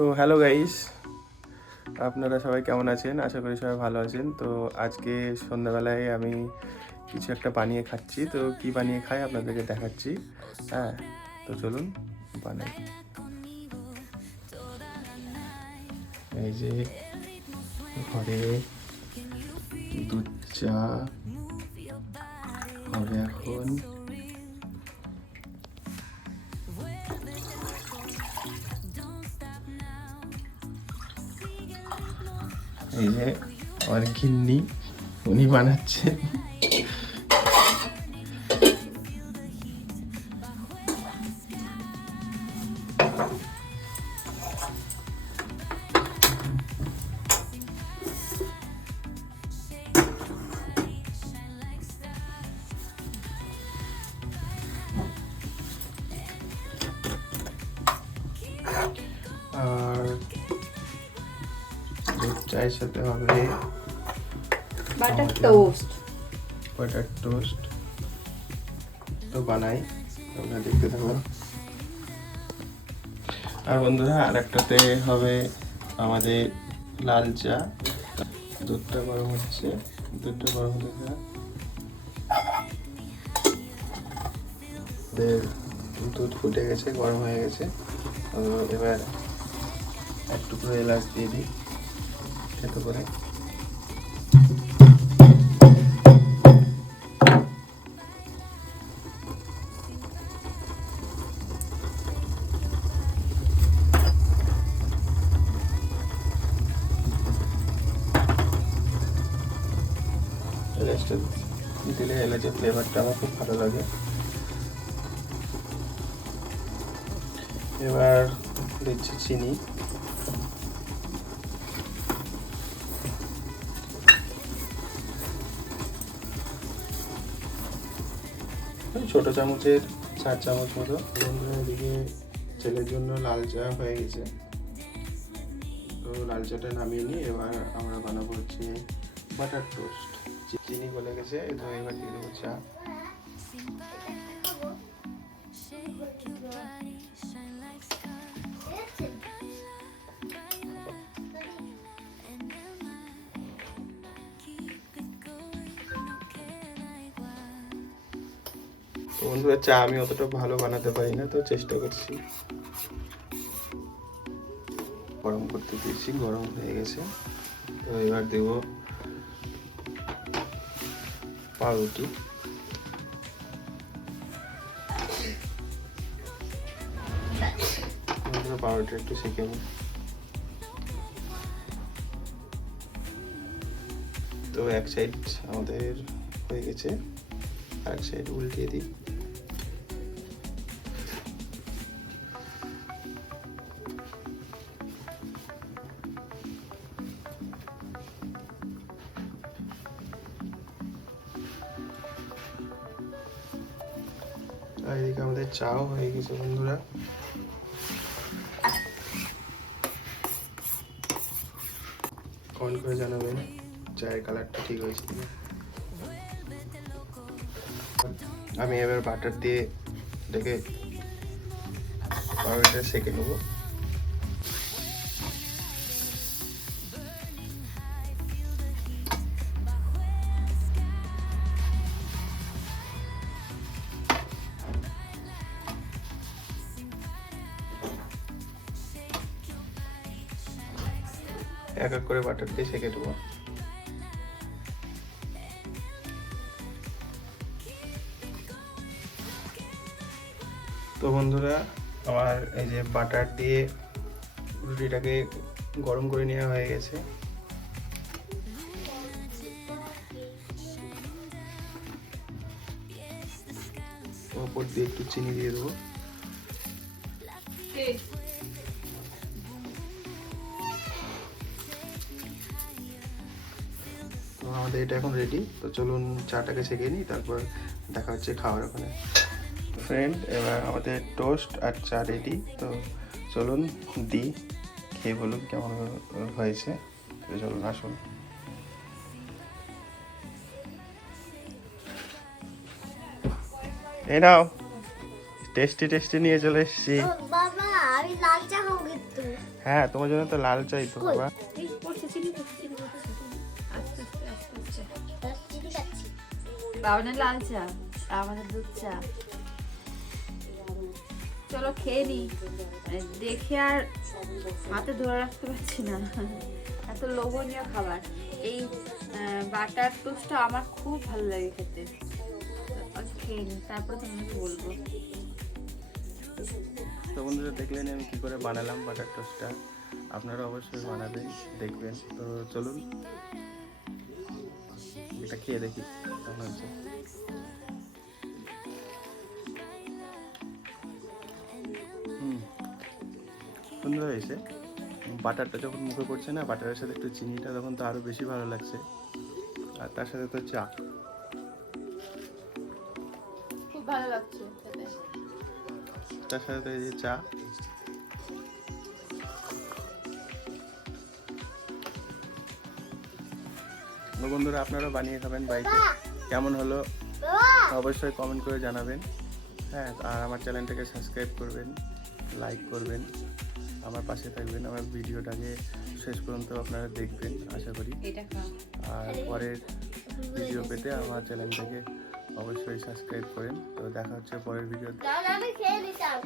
তো hello guys, আপনারা সবাই কেমন আছেন? আশা করি সবাই ভালো আছেন। তো আজকে সন্ধ্যাবেলায় আমি কিছু একটা বানিয়ে খাচ্ছি। তো কি বানিয়ে খাই আপনাদেরকে দেখাচ্ছি। হ্যাঁ, তো চলুন বানাই। এই যে ঘরে দুধ চা হবে এখন। এই যে আমার গিন্নি, উনি বানাচ্ছেন। আর দুধ চায়ের সাথে হবে বাটার টোস্ট। Butter toast. তো বানাই, আপনারা দেখতে থাকুন। আর বন্ধুরা, আর একটাতে হবে আমাদের লাল চা। দুধটা গরম হচ্ছে, দুধটা গরম হলে দুধ ফুটে গেছে, গরম হয়ে গেছে। তো এবার একটু করে এলাচ দিয়ে দিই খেতে করে। এলাচটা দিলে এলাচের ফ্লেভারটা আমার খুব ভালো লাগে। এবার দিচ্ছি চিনি। ছোট চামচের 4 চামচ মতো। বন্ধুরা, এদিকে ছেলের জন্য লাল চা হয়ে গেছে। তো লাল চাটা নামিয়ে নিই। এবার আমরা বানাবো হচ্ছে বাটার টোস্ট। চিনি গলে গেছে, তো এবার দিয়ে দেবো চা। তো বন্ধুরা, চা আমি অতটা ভালো বানাতে পারি না, তো চেষ্টা করছি। গরম করতে দিয়েছি, গরম হয়ে গেছে। তো এবার দেবো পাউরুটি। পাউরুটি একটু সেঁকে নিই। তো এক সাইড আমাদের হয়ে গেছে, আর এক সাইড উল্টিয়ে দিই। আর এদিকে আমাদের চাও হয়ে গেছে বন্ধুরা। কমেন্ট করে জানাবেন চায়ের কালারটা ঠিক হয়েছে কিনা। আমি এবার বাটার দিয়ে এটাকে পাউরুটিটা সেঁকে নেবো। এক এক করে বাটার দিয়ে সেঁকে দেবো। তো বন্ধুরা, আমার এই যে বাটার দিয়ে রুটিটাকে গরম করে নেওয়া হয়ে গেছে। ওপর দিয়ে একটু চিনি দিয়ে দেবো। তো আমাদের এটা এখন রেডি। তো চলুন চাটাকে ছেঁকে নিই, তারপর দেখা হচ্ছে খাওয়ার ওখানে। ফ্রেন্ড, এবার আমাদের টোস্ট আর চা রেডি। তো চলুন দিই, খেয়ে বলুন কেমন হয়েছে। চলুন আসুন। এই নাও, টেস্টি টেস্টি নিয়ে চলে এসেছি। বাবা, আমি লাল চা খাবো কিন্তু। হ্যাঁ, তোমার জন্য তো লাল চাই তো বাবা। এই পড়ছে চিনি পড়ছে চিনি পড়ছে আস্তে আস্তে আস্তে আস্তে চিনি খাচ্ছি। বাবানের লাল চা আমাদের দুধ চা। চলো খেয়ে নি। মানে দেখে আর হাতে ধরে রাখতে পারছি না, এত লোভনীয় খাবার। এই বাটার টোস্টটা আমার খুব ভালো লাগে খেতে। খেয়ে নি, তারপরে তোমাকে বলবো। তো বন্ধুরা দেখলেন আমি কি করে বানালাম বাটার টোস্টটা, আপনারা অবশ্যই বানাবেন, দেখবেন। তো চলুন এটা খেয়ে দেখি কেমন হচ্ছে। সুন্দর হয়েছে। বাটারটা যখন মুখে পড়ছে না, বাটারের সাথে একটু চিনিটা, তখন তো আরো বেশি ভালো লাগছে। আর তার সাথে তো চা, খুব ভালো লাগছে খেতে। তার সাথে তো এই যে চা। তো বন্ধুরা আপনারা বানিয়ে খাবেন বাড়িতে, কেমন হলো অবশ্যই কমেন্ট করে জানাবেন। হ্যাঁ, আর আমার চ্যানেলটাকে সাবস্ক্রাইব করবেন, লাইক করবেন, আমার পাশে থাকবেন, আমার ভিডিওটাকে শেষ পর্যন্ত আপনারা দেখবেন আশা করি। এটা খা। আর পরের ভিডিও পেতে আমার চ্যানেলটাকে অবশ্যই সাবস্ক্রাইব করেন। তো দেখা হচ্ছে পরের ভিডিও। আমি খেয়ে নিতাম।